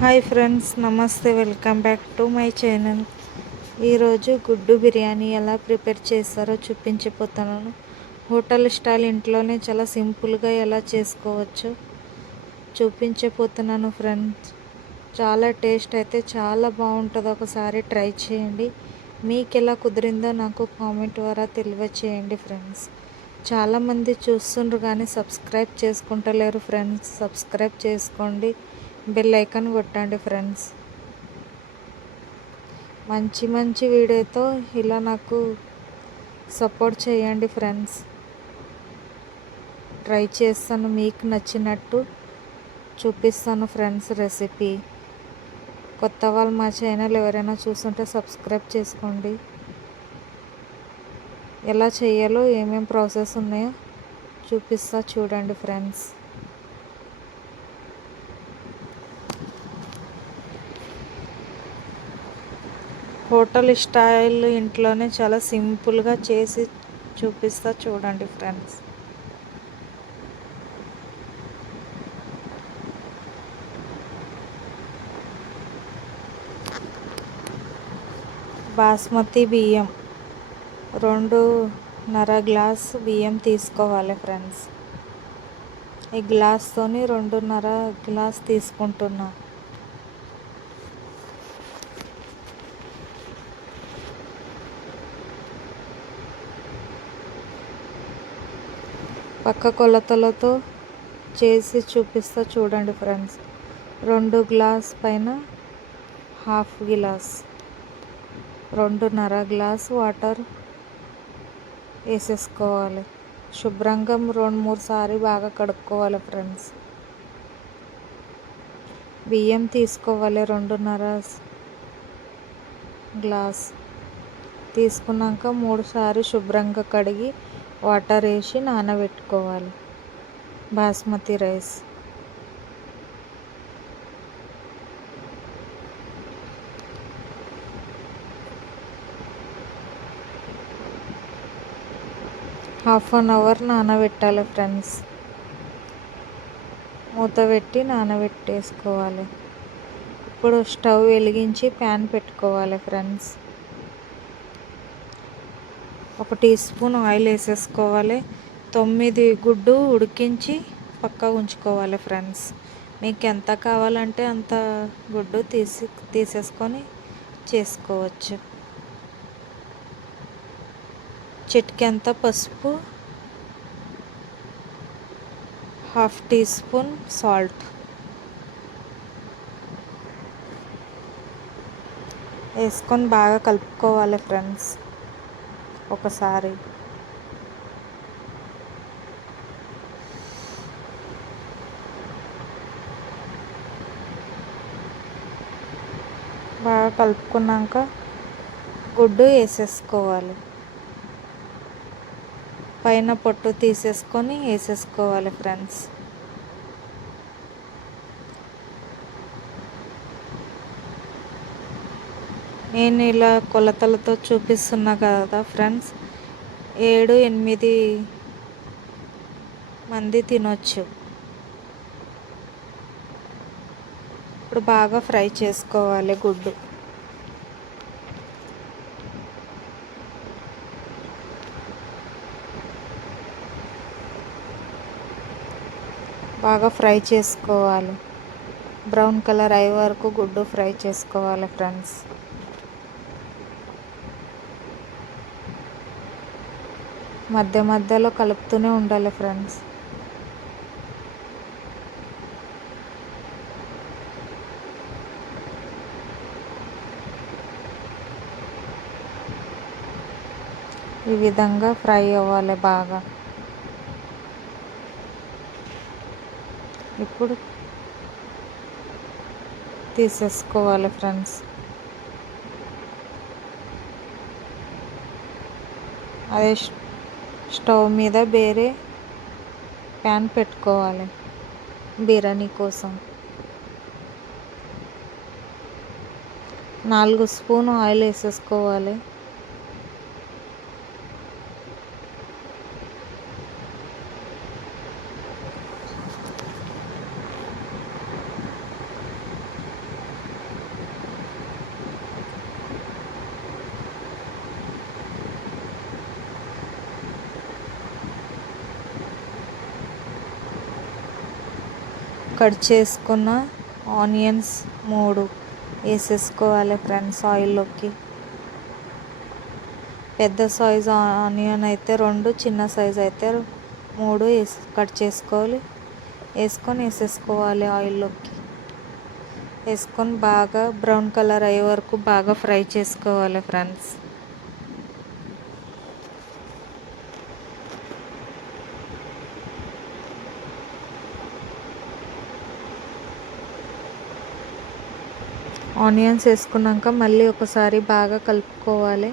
Hi friends, నమస్తే. Welcome back to my channel. ఈరోజు గుడ్డు బిర్యానీ ఎలా ప్రిపేర్ చేస్తారో చూపించిపోతున్నాను. హోటల్ స్టైల్ ఇంట్లోనే చాలా సింపుల్గా ఎలా చేసుకోవచ్చో చూపించబోతున్నాను ఫ్రెండ్స్. చాలా టేస్ట్ అయితే చాలా బాగుంటుంది. ఒకసారి ట్రై చేయండి. మీకు ఎలా కుదిరిందో నాకు కామెంట్ ద్వారా తెలియచేయండి ఫ్రెండ్స్. చాలామంది చూస్తుండ్రు కానీ సబ్స్క్రైబ్ చేసుకుంటలేరు ఫ్రెండ్స్. సబ్స్క్రైబ్ చేసుకోండి, బెల్ ఐకాన్ కొట్టండి ఫ్రెండ్స్. మంచి మంచి వీడియోతో ఇలా నాకు సపోర్ట్ చేయండి ఫ్రెండ్స్. ట్రై చేస్తాను, మీకు నచ్చినట్టు చూపిస్తాను ఫ్రెండ్స్ రెసిపీ. కొత్త వాళ్ళు మా ఛానల్ ఎవరైనా చూస్తుంటే సబ్స్క్రైబ్ చేసుకోండి. ఎలా చేయాలో ఏమేమి ప్రాసెస్ ఉన్నాయో చూపిస్తా చూడండి ఫ్రెండ్స్. హోటల్ స్టైల్ ఇంట్లోనే చాలా సింపుల్గా చేసి చూపిస్తా చూడండి ఫ్రెండ్స్. బాస్మతి బియ్యం 2.5 గ్లాస్ బియ్యం తీసుకోవాలి ఫ్రెండ్స్. ఈ గ్లాస్తోని 2.5 గ్లాస్ తీసుకుంటున్నా. పక్క కొలతలతో చేసి చూపిస్తా చూడండి ఫ్రెండ్స్. 2 గ్లాస్ పైన హాఫ్ గ్లాస్, 2.5 గ్లాస్ వాటర్ వేసేసుకోవాలి. శుభ్రంగా 2-3 సార్లు బాగా కడుక్కోవాలి ఫ్రెండ్స్. బియ్యం తీసుకోవాలి 2.5 గ్లాస్ తీసుకున్నాక 3 సార్లు శుభ్రంగా కడిగి వాటర్ వేసి నానబెట్టుకోవాలి. Basmati rice half an hour నానబెట్టాలి ఫ్రెండ్స్. మూత పెట్టి నానబెట్టేసుకోవాలి. ఇప్పుడు స్టవ్ వెలిగించి ప్యాన్ పెట్టుకోవాలి ఫ్రెండ్స్. 1 టీ స్పూన్ ఆయిల్ వేసేసుకోవాలి. 9 గుడ్డు ఉడికించి పక్క ఉంచుకోవాలి ఫ్రెండ్స్. మీకు ఎంత కావాలంటే అంత గుడ్డు తీసేసుకొని చేసుకోవచ్చు. చిటికెంత పసుపు, హాఫ్ టీ స్పూన్ సాల్ట్ వేసుకొని బాగా కలుపుకోవాలి ఫ్రెండ్స్. ఒకసారి బాగా కలుపుకున్నాక గుడ్డు వేసేసుకోవాలి. పైన పొట్టు తీసేసుకొని వేసేసుకోవాలి ఫ్రెండ్స్. నేను ఇలా కొలతలతో చూపిస్తున్నా కదా ఫ్రెండ్స్. 7-8 మంది తినొచ్చు. ఇప్పుడు బాగా ఫ్రై చేసుకోవాలి గుడ్డు. బాగా ఫ్రై చేసుకోవాలి. బ్రౌన్ కలర్ అయ్యే వరకు గుడ్డు ఫ్రై చేసుకోవాలి ఫ్రెండ్స్. మధ్య మధ్యలో కలుపుతూనే ఉండాలి ఫ్రెండ్స్. ఈ విధంగా ఫ్రై అవ్వాలి బాగా. ఇప్పుడు తీసేసుకోవాలి ఫ్రెండ్స్. అదే స్టవ్ మీద వేరే ప్యాన్ పెట్టుకోవాలి బిర్యానీ కోసం. 4 స్పూన్ ఆయిల్ వేసేసుకోవాలి. కట్ చేసుకున్న ఆనియన్స్ 3 వేసేసుకోవాలి ఫ్రెండ్స్ ఆయిల్లోకి. పెద్ద సైజు ఆనియన్ అయితే 2, చిన్న సైజు అయితే 3 కట్ చేసుకోవాలి. వేసేసుకోవాలి ఆయిల్లోకి. వేసుకొని బాగా బ్రౌన్ కలర్ అయ్యే వరకు బాగా ఫ్రై చేసుకోవాలి ఫ్రెండ్స్. ఆనియన్స్ వేసుకున్నాక మళ్ళీ ఒకసారి బాగా కలుపుకోవాలి.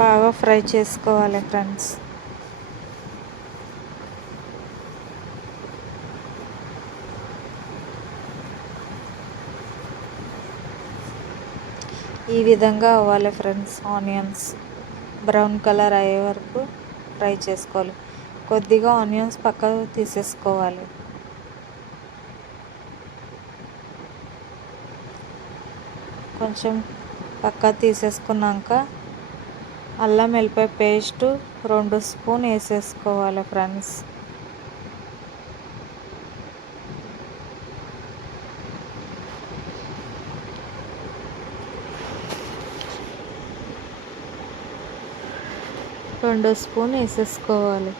బాగా ఫ్రై చేసుకోవాలి ఫ్రెండ్స్. ఈ విధంగా అవ్వాలి ఫ్రెండ్స్. ఆనియన్స్ బ్రౌన్ కలర్ అయ్యే వరకు ఫ్రై చేసుకోవాలి. కొద్దిగా ఆనియన్స్ పక్కకు తీసేసుకోవాలి. కొంచెం పక్క తీసేసుకున్నాక అల్లం వెల్లిపాయ పేస్ట్ 2 స్పూన్ వేసేసుకోవాలి ఫ్రెండ్స్. రెండు స్పూన్ వేసేసుకోవాలి.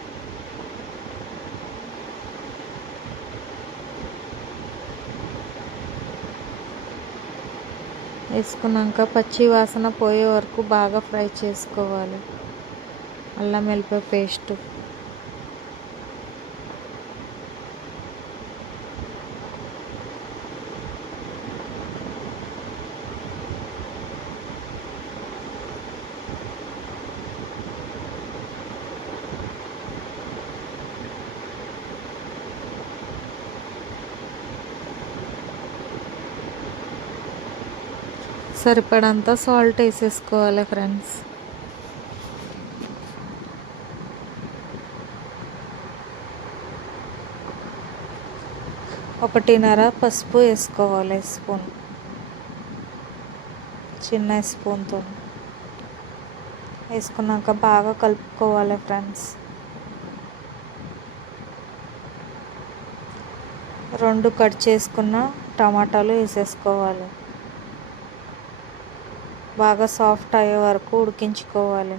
వేసుకున్నాక పచ్చి వాసన పోయే వరకు బాగా ఫ్రై చేసుకోవాలి అల్లం వెల్లిపాయ పేస్ట్. సరిపడంత సాల్ట్ వేసేసుకోవాలి ఫ్రెండ్స్. ఒకటిన్నర పసుపు వేసుకోవాలి స్పూన్, చిన్న స్పూన్తో వేసుకున్నాక బాగా కలుపుకోవాలి ఫ్రెండ్స్. 2 కట్ చేసుకున్న టమాటాలు వేసేసుకోవాలి. బాగా సాఫ్ట్ అయ్యే వరకు ఉడికించుకోవాలి.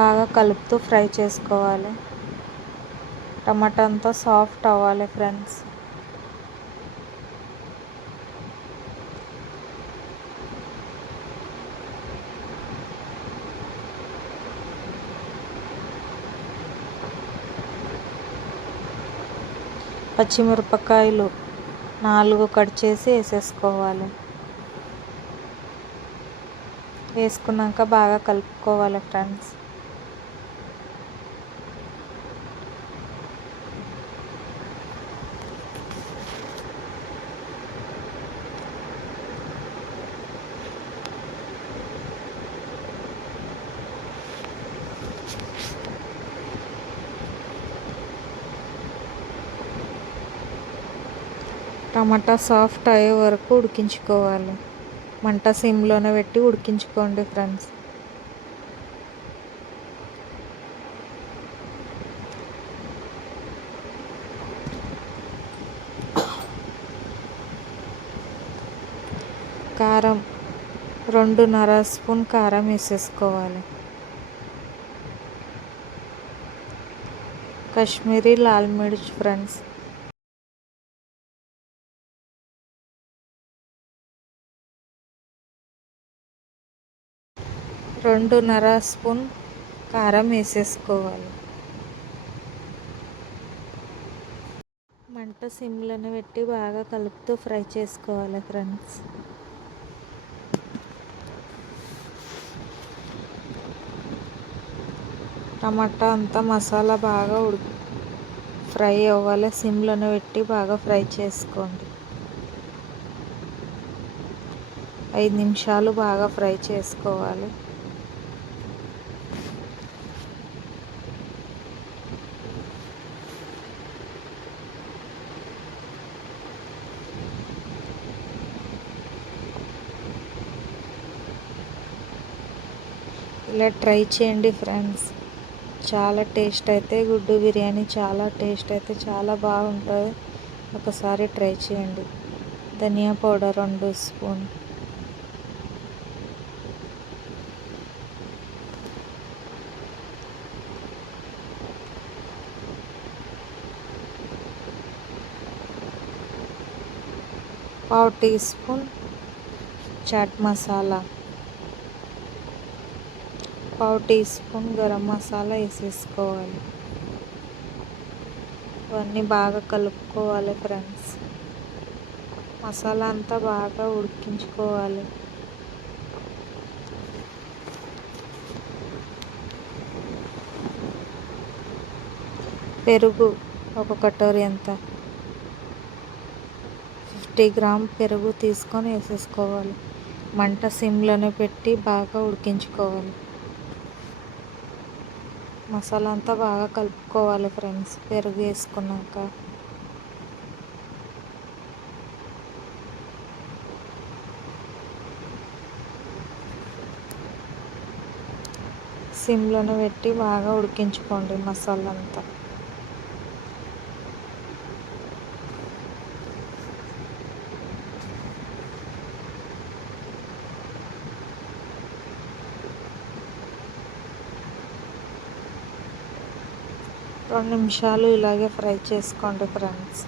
బాగా కలుపుతూ ఫ్రై చేసుకోవాలి. టమాటా అంతా సాఫ్ట్ అవ్వాలి ఫ్రెండ్స్. పచ్చిమిరపకాయలు 4 కట్ చేసి వేసేసుకోవాలి. వేసుకున్నాక బాగా కలుపుకోవాలి ఫ్రెండ్స్. టమాటా సాఫ్ట్ అయ్యే వరకు ఉడికించుకోవాలి. మంట సిమ్లోనే పెట్టి ఉడికించుకోండి ఫ్రెండ్స్. కారం 2.5 స్పూన్ కారం వేసేసుకోవాలి. కాశ్మీరీ లాల్ మిర్చ్ ఫ్రెండ్స్ 2.5 స్పూన్ కారం వేసేసుకోవాలి. మంట సిమ్లోనే పెట్టి బాగా కలుపుతూ ఫ్రై చేసుకోవాలి ఫ్రెండ్స్. టమాటా అంతా మసాలా బాగా ఫ్రై అవ్వాలి. సిమ్లోనే పెట్టి బాగా ఫ్రై చేసుకోండి. 5 నిమిషాలు బాగా ఫ్రై చేసుకోవాలి. ఇలా ట్రై చేయండి ఫ్రెండ్స్. చాలా టేస్ట్ అయితే గుడ్డు బిర్యానీ చాలా టేస్ట్ అయితే చాలా బాగుంటుంది. ఒకసారి ట్రై చేయండి. ధనియా పౌడర్ 2 స్పూన్, పావు టీ స్పూన్ చాట్ మసాలా, పావు టీ స్పూన్ గరం మసాలా వేసేసుకోవాలి. ఇవన్నీ బాగా కలుపుకోవాలి ఫ్రెండ్స్. మసాలా అంతా బాగా ఉడికించుకోవాలి. పెరుగు ఒక కటోరీ అంత 50 గ్రామ్ పెరుగు తీసుకొని వేసేసుకోవాలి. మంట సిమ్లోనే పెట్టి బాగా ఉడికించుకోవాలి. మసాలా అంతా బాగా కలుపుకోవాలి ఫ్రెండ్స్. పెరుగు వేసుకున్నాక సిమ్లోనే పెట్టి బాగా ఉడికించుకోండి మసాలా అంతా. రెండు నిమిషాలు ఇలాగే ఫ్రై చేసుకోండి ఫ్రెండ్స్.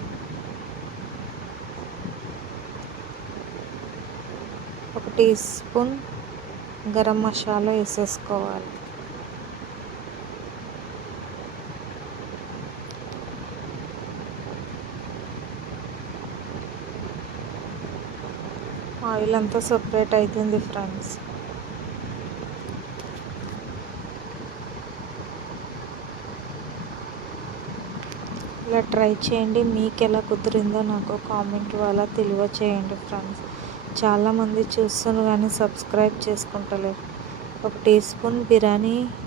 ఒక టీ స్పూన్ గరం మసాలా వేసేసుకోవాలి. ఆయిల్ అంతా సపరేట్ అవుతుంది ఫ్రెండ్స్. ఇలా ట్రై చేయండి. మీకు ఎలా కుదిరిందో నాకు కామెంట్ వల్ల తెలియచేయండి ఫ్రెండ్స్. చాలామంది చూస్తున్నారు కానీ సబ్స్క్రైబ్ చేసుకుంటలేరు. ఒక టీ స్పూన్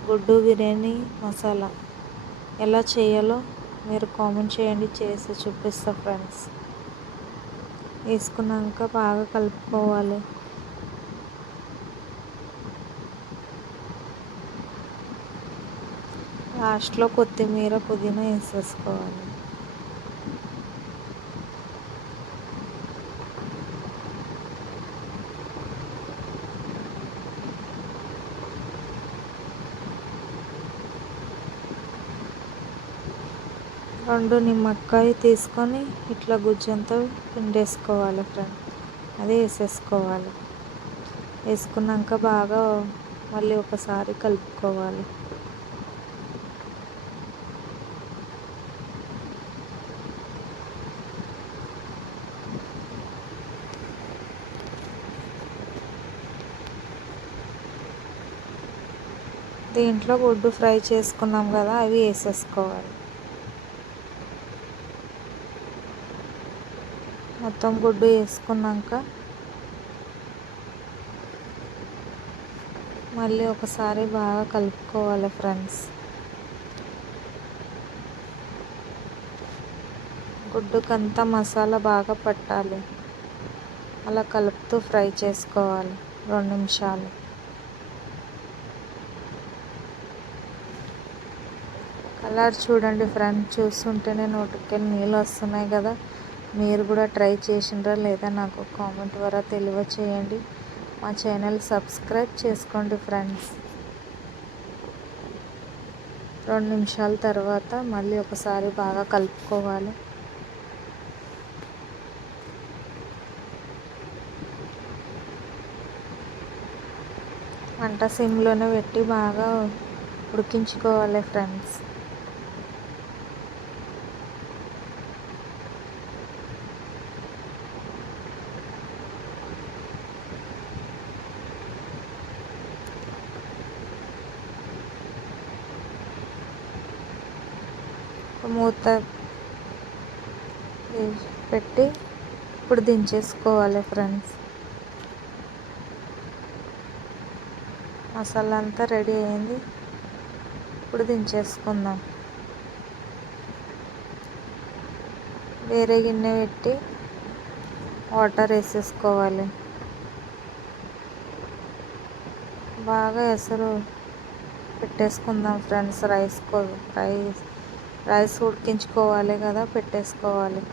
గుడ్డు బిర్యానీ మసాలా ఎలా చేయాలో మీరు కామెంట్ చేయండి, చేసి చూపిస్తా ఫ్రెండ్స్. వేసుకున్నాక బాగా కలుపుకోవాలి. లాస్ట్లో కొత్తిమీర పుదీనా వేసేసుకోవాలి. రెండు నిమ్మకాయ తీసుకొని ఇట్లా గుజ్జంతా పిండేసుకోవాలి ఫ్రెండ్. అది వేసేసుకోవాలి. వేసుకున్నాక బాగా మళ్ళీ ఒకసారి కలుపుకోవాలి. దీంట్లో గుడ్డు ఫ్రై చేసుకున్నాం కదా, అవి వేసేసుకోవాలి. మొత్తం గుడ్డు వేసుకున్నాక మళ్ళీ ఒకసారి బాగా కలుపుకోవాలి ఫ్రెండ్స్. గుడ్డుకంతా మసాలా బాగా పట్టాలి. అలా కలుపుతూ ఫ్రై చేసుకోవాలి 2 నిమిషాలు. కలర్ చూడండి ఫ్రెండ్స్, చూస్తుంటేనే నోటికి నీళ్ళు వస్తున్నాయి కదా. మీరు కూడా ట్రై చేసిండ్రా లేదా నాకు కామెంట్ ద్వారా తెలియచేయండి. మా ఛానల్ సబ్స్క్రైబ్ చేసుకోండి ఫ్రెండ్స్. 2 నిమిషాల తర్వాత మళ్ళీ ఒకసారి బాగా కలుపుకోవాలి. మంట సిమ్లోనే పెట్టి బాగా ఉడికించుకోవాలి ఫ్రెండ్స్. మూత పెట్టి ఇప్పుడు దించేసుకోవాలి ఫ్రెండ్స్. మసాలా అంతా రెడీ అయింది. ఇప్పుడు దించేసుకుందాం. వేరే గిన్నె పెట్టి వాటర్ వేసేసుకోవాలి. బాగా ఎసరు పెట్టేసుకుందాం ఫ్రెండ్స్. రైస్ ఉడికించుకోవాలి కదా, పెట్టేసుకోవాలి.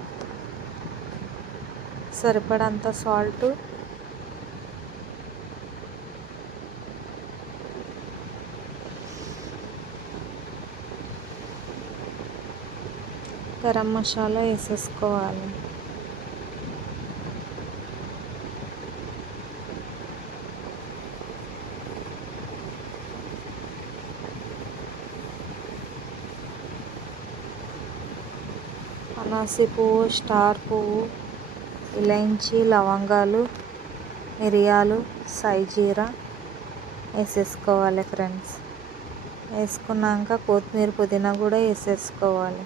సరిపడంత సాల్ట్, గరం మసాలా వేసేసుకోవాలి. అనాసి పువ్వు, స్టార్ పువ్వు, ఇలైంచి, లవంగాలు, మిరియాలు, సాయిజీరా వేసేసుకోవాలి ఫ్రెండ్స్. వేసుకున్నాక కొత్తిమీర, పుదీనా కూడా వేసేసుకోవాలి.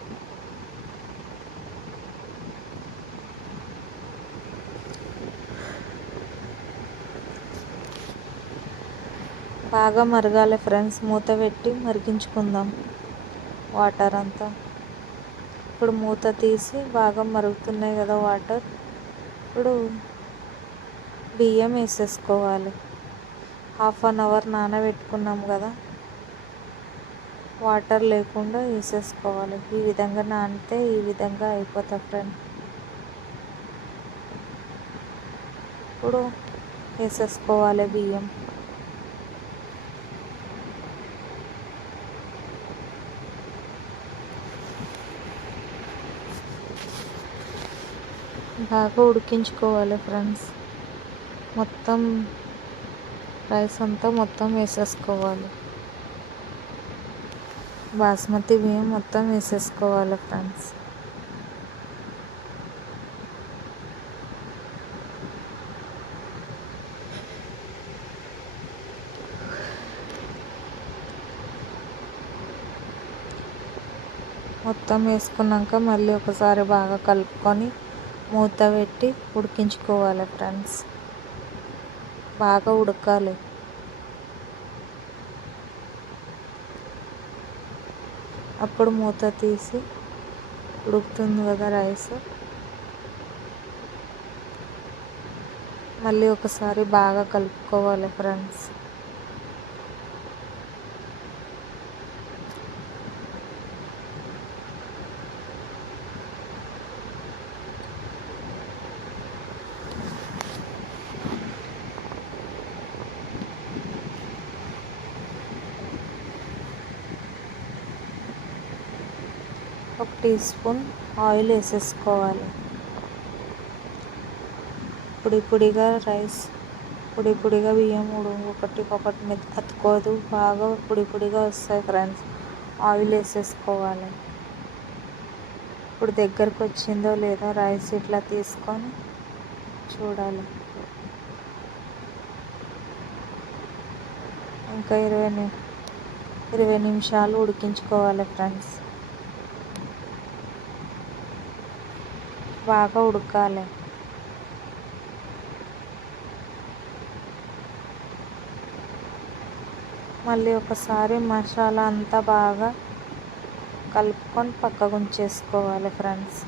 బాగా మరగాలి ఫ్రెండ్స్. మూత పెట్టి మరిగించుకుందాం వాటర్ అంతా. ఇప్పుడు మూత తీసి బాగా మరుగుతున్నాయి కదా వాటర్. ఇప్పుడు బియ్యం వేసేసుకోవాలి. 1/2 అవర్ నానబెట్టుకున్నాం కదా, వాటర్ లేకుండా వేసేసుకోవాలి. ఈ విధంగా నానితే ఈ విధంగా అయిపోతుంది ఫ్రెండ్. ఇప్పుడు వేసేసుకోవాలి బియ్యం. బాగా ఉడికించుకోవాలి ఫ్రెండ్స్. మొత్తం రైస్ అంతా మొత్తం వేసేసుకోవాలి. బాస్మతి బియ్యం మొత్తం వేసేసుకోవాలి ఫ్రెండ్స్. మొత్తం వేసుకున్నాక మళ్ళీ ఒకసారి బాగా కలుపుకొని మూత పెట్టి ఉడికించుకోవాలి ఫ్రెండ్స్. బాగా ఉడకాలి. అప్పుడు మూత తీసి ఉడుకుతుంది కదా రైస్, మళ్ళీ ఒకసారి బాగా కలుపుకోవాలి ఫ్రెండ్స్. ఒక టీ స్పూన్ ఆయిల్ వేసేసుకోవాలి. పొడిగా రైస్, పొడిగా బియ్యం ఒకటి మీద అతుకోదు, బాగా పొడిగా వస్తాయి ఫ్రెండ్స్. ఆయిల్ వేసేసుకోవాలి. ఇప్పుడు దగ్గరకు వచ్చిందో లేదో రైస్ ఇట్లా తీసుకొని చూడాలి. ఇంకా 20 నిమిషాలు ఉడికించుకోవాలి ఫ్రెండ్స్. బాగా ఉడకాలి. మళ్ళీ ఒకసారి మసాలా అంతా బాగా కలుపుకొని పక్కకు ఉంచేసుకోవాలి ఫ్రెండ్స్.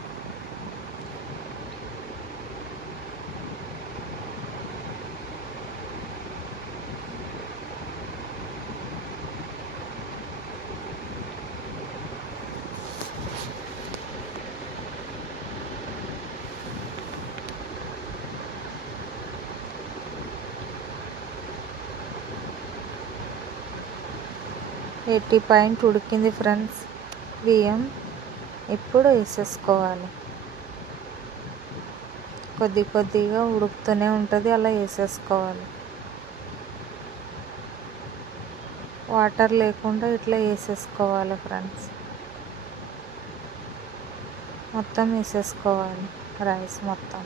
పాయింట్ ఉడికింది ఫ్రెండ్స్ బియ్యం. ఇప్పుడు వేసేసుకోవాలి. కొద్దిగా ఉడుకుతూనే ఉంటుంది, అలా వేసేసుకోవాలి. వాటర్ లేకుండా ఇట్లా వేసేసుకోవాలి ఫ్రెండ్స్. మొత్తం వేసేసుకోవాలి రైస్ మొత్తం.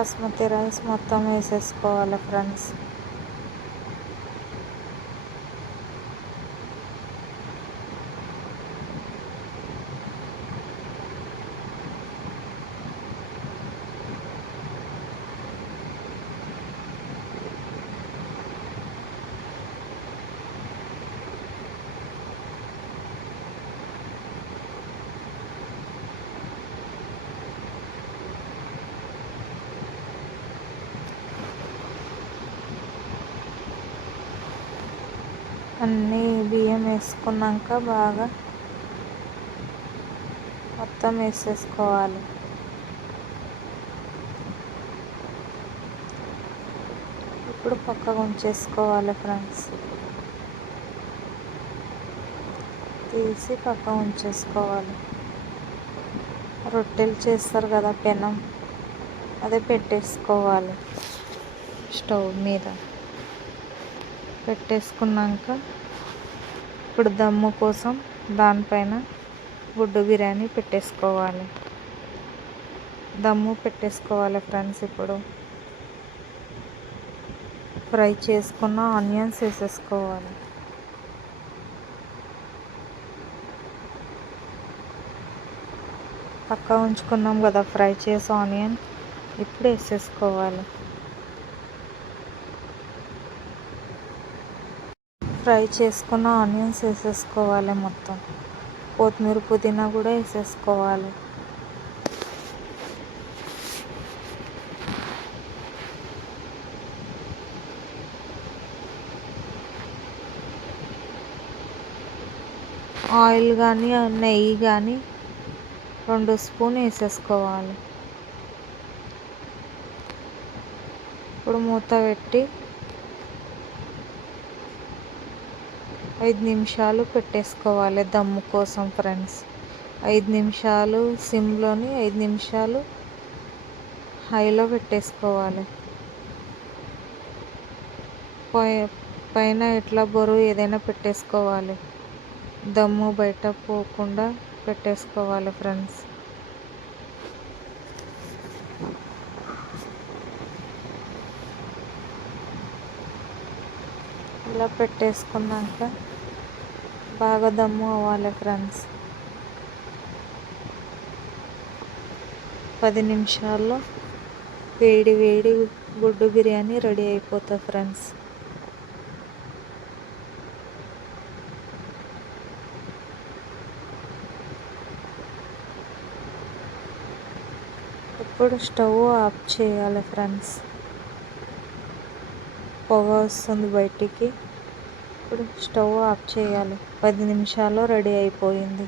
బాస్మతి రైస్ మొత్తం వేసేసుకోవాలి ఫ్రెండ్స్. అన్నీ బియ్యం వేసుకున్నాక బాగా మొత్తం వేసేసుకోవాలి. ఇప్పుడు పక్కకు ఉంచేసుకోవాలి ఫ్రెండ్స్. తీసి పక్క ఉంచేసుకోవాలి. రొట్టెలు చేస్తారు కదా పెనం, అదే పెట్టేసుకోవాలి స్టవ్ మీద. పెట్టేసుకున్నాక ఇప్పుడు దమ్ము కోసం దానిపైన గుడ్డు బిర్యానీ పెట్టేసుకోవాలి. దమ్ము పెట్టేసుకోవాలి ఫ్రెండ్స్. ఇప్పుడు ఫ్రై చేసుకున్న ఆనియన్స్ వేసేసుకోవాలి. పక్క ఉంచుకున్నాం కదా ఫ్రై చేసి ఆనియన్, ఇప్పుడు వేసేసుకోవాలి. ఫ్రై చేసుకున్న ఆనియన్స్ వేసేసుకోవాలి మొత్తం. కొత్తిమీర పుదీనా కూడా వేసేసుకోవాలి. ఆయిల్ కానీ నెయ్యి కానీ 2 స్పూన్ వేసేసుకోవాలి. ఇప్పుడు మూత పెట్టి 5 నిమిషాలు పెట్టేసుకోవాలి దమ్ము కోసం ఫ్రెండ్స్. 5 నిమిషాలు సిమ్లోని, 5 నిమిషాలు హైలో పెట్టేసుకోవాలి. పైన ఇట్లా బరువు ఏదైనా పెట్టేసుకోవాలి. దమ్ము బయట పోకుండా పెట్టేసుకోవాలి ఫ్రెండ్స్. ఇలా పెట్టేసుకున్నాక బాగా దమ్ము అవ్వాలి ఫ్రెండ్స్. 10 నిమిషాల్లో వేడి వేడి గుడ్డు బిర్యానీ రెడీ అయిపోతుంది ఫ్రెండ్స్. ఇప్పుడు స్టవ్ ఆఫ్ చేయాలి ఫ్రెండ్స్. పొగ వస్తుంది బయటికి. ఇప్పుడు స్టవ్ ఆఫ్ చేయాలి. 10 నిమిషాల్లో రెడీ అయిపోయింది.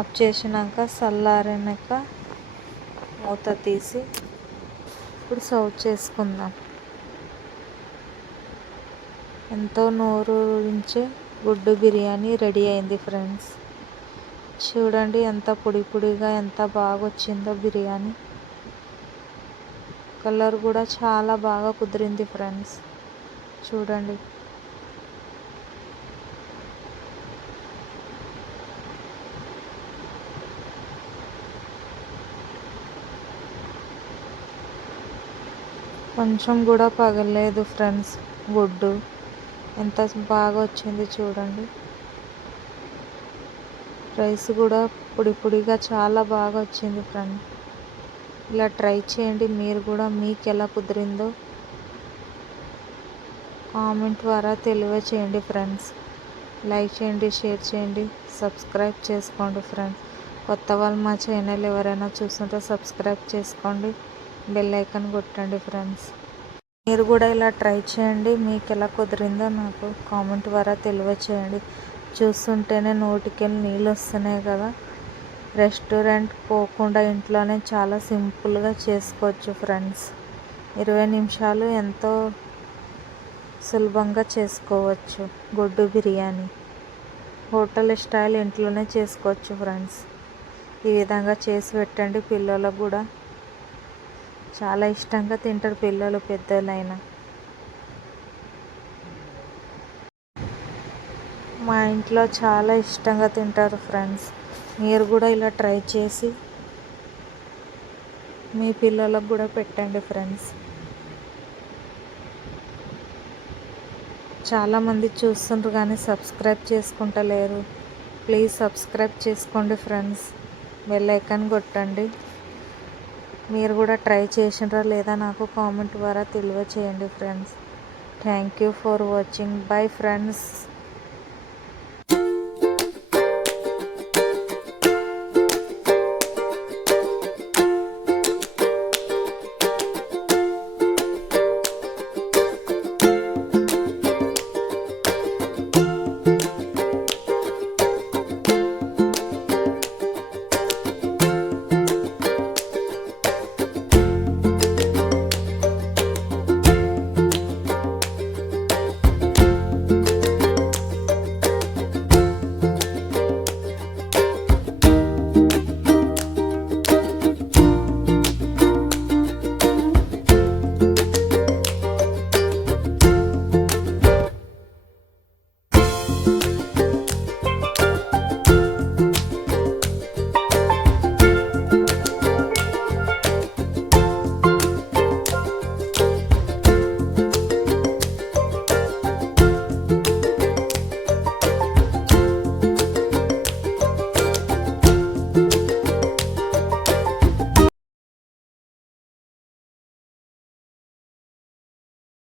ఆఫ్ చేసినాక చల్లారినాక మూత తీసి ఇప్పుడు సర్వ్ చేసుకుందాం. ఎంతో నోరూరించే గుడ్డు బిర్యానీ రెడీ అయింది ఫ్రెండ్స్. చూడండి ఎంత పొడి పొడిగా ఎంత బాగా వచ్చిందో బిర్యానీ. కలర్ కూడా చాలా బాగా కుదిరింది ఫ్రెండ్స్. చూడండి. కొంచెం కూడా పగలలేదు ఫ్రెండ్స్. గుడ్డు ఎంత బాగా వచ్చింది చూడండి. రైస్ కూడా పొడి పొడిగా చాలా బాగా వచ్చింది ఫ్రెండ్. ఇలా ట్రై చేయండి మీరు కూడా. మీకు ఎలా కుదిరిందో కామెంట్ ద్వారా తెలియచేయండి ఫ్రెండ్స్. లైక్ చేయండి, షేర్ చేయండి, సబ్స్క్రైబ్ చేసుకోండి ఫ్రెండ్స్. కొత్త వాళ్ళు మా ఛానల్ ఎవరైనా చూస్తుంటే సబ్స్క్రైబ్ చేసుకోండి, బెల్ ఐకాన్ కొట్టండి ఫ్రెండ్స్. మీరు కూడా ఇలా ట్రై చేయండి. మీకు ఎలా కుదిరిందో నాకు కామెంట్ ద్వారా తెలియచేయండి. చూస్తుంటేనే నోటికెళ్ళి నీళ్ళు వస్తున్నాయి కదా. రెస్టారెంట్ పోకుండా ఇంట్లోనే చాలా సింపుల్గా చేసుకోవచ్చు ఫ్రెండ్స్. 20 నిమిషాలు ఎంతో సులభంగా చేసుకోవచ్చు గుడ్డు బిర్యానీ. హోటల్ స్టైల్ ఇంట్లోనే చేసుకోవచ్చు ఫ్రెండ్స్. ఈ విధంగా చేసి పెట్టండి. పిల్లలకు కూడా చాలా ఇష్టంగా తింటారు, పిల్లలు పెద్దలైనా. మా ఇంట్లో చాలా ఇష్టంగా తింటారు ఫ్రెండ్స్. మీరు కూడా ఇలా ట్రై చేసి మీ పిల్లలకు కూడా పెట్టండి ఫ్రెండ్స్. చాలామంది చూస్తుండ్రు కానీ సబ్స్క్రైబ్ చేసుకుంటలేరు. ప్లీజ్ సబ్స్క్రైబ్ చేసుకోండి ఫ్రెండ్స్. బెల్ ఐకాన్ కొట్టండి. మీరు కూడా ట్రై చేసిండ్రా లేదా నాకు కామెంట్ ద్వారా తెలియచేయండి friends. Thank you for watching. Bye friends.